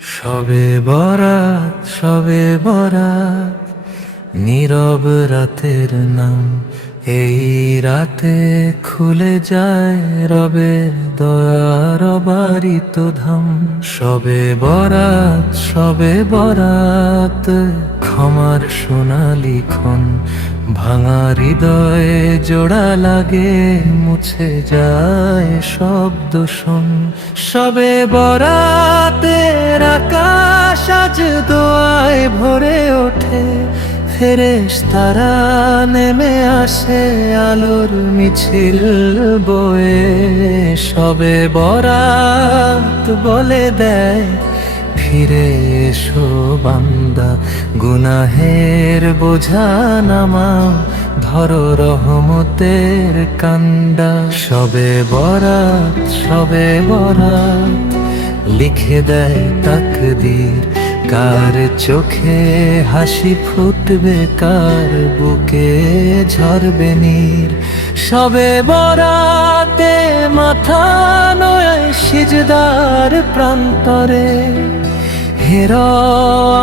সবে বরাত, সবে বরাত, নীরব রাতের নাম। এই রাতে খুলে যায় রবের দয়ার বারিত ধাম। সবে বরাত, সবে বরাত, ক্ষমার সোনালি ক্ষণ। ভাঙা হৃদয়ে জোড়া লাগে, মুছে যায় সব দূষণ। সবে বরাতের আকাশ আজ দোয়ায় ভরে ওঠে। ফেরেশতারা নেমে আসে আলোর মিছিল বয়ে। সবে বরাত বলে দেয়, ফিরে এসো বান্দা, গুনাহের বোঝা নামাও, ধরো রহমতের কান্ডা। সবে বরাত, সবে বরাত, লিখে দেয় তাকদীর। কার চোখে হাসি ফুটবে, কার বুকে ঝরবে নীর। সবে বরাতে মাথা নয় সিজদার প্রান্তরে। হেরা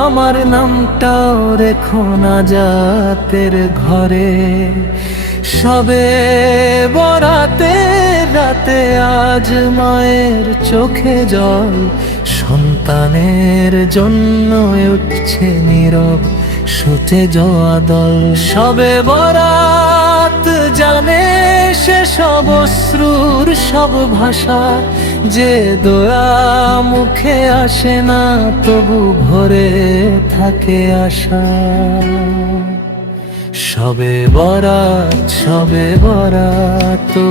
আমার নামটাও রেখো না জাতের ঘরে। সবে বরাতে রাতে আজ মায়ের চোখে জল। সন্তানের জন্য উঠছে নীরব সুচে জোয়া দল। সবে বরাত জানে সে সব অশ্রুর সব ভাষা। যে দোয়া মুখে আসে না, তবু ভরে থাকে আশা। সবে বরাত, সবে বরাত, তো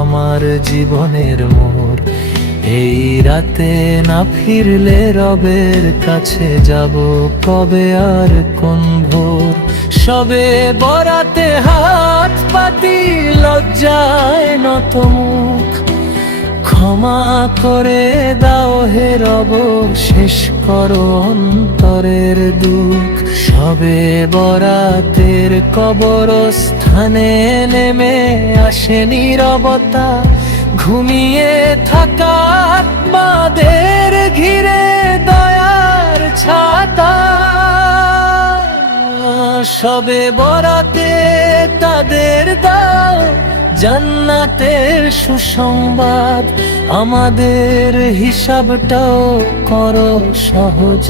আমার জীবনের মোর। এই রাতে না ফিরলে রবের কাছে যাব কবে আর কোন ভোর। সবে বরাতে হাত পাতি লজ্জায় নত মুখ। ক্ষমা করে দাও হে রব, শেষ করো অন্তরের দুঃখ। সবে বরাতের কবরস্থানে নেমে আসে নীরবতা। ঘুমিয়ে থাকা আত্মাদের ঘিরে দয়ার ছাতা। সবে বরাতে তাদের দাও জান্নাতের সুসংবাদ। আমাদের হিসাবটাও করো সহজ,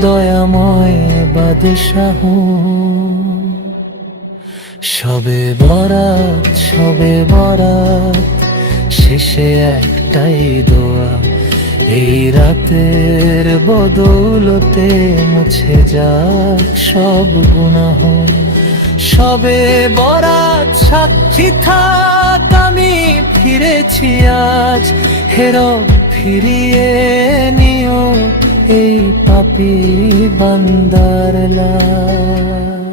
দয়াময় বাদশাহ। সবে বরাত, সবে বরাত, শেষে একটাই দোয়া। এই রাতের বদৌলতে মুছে যাক সব গুনাহ। সবে বরাত সাক্ষী থাক, আমি ফিরেছি আজ। হে রব ফিরিয়ে নিও এই পাপী বান্দার লাশ।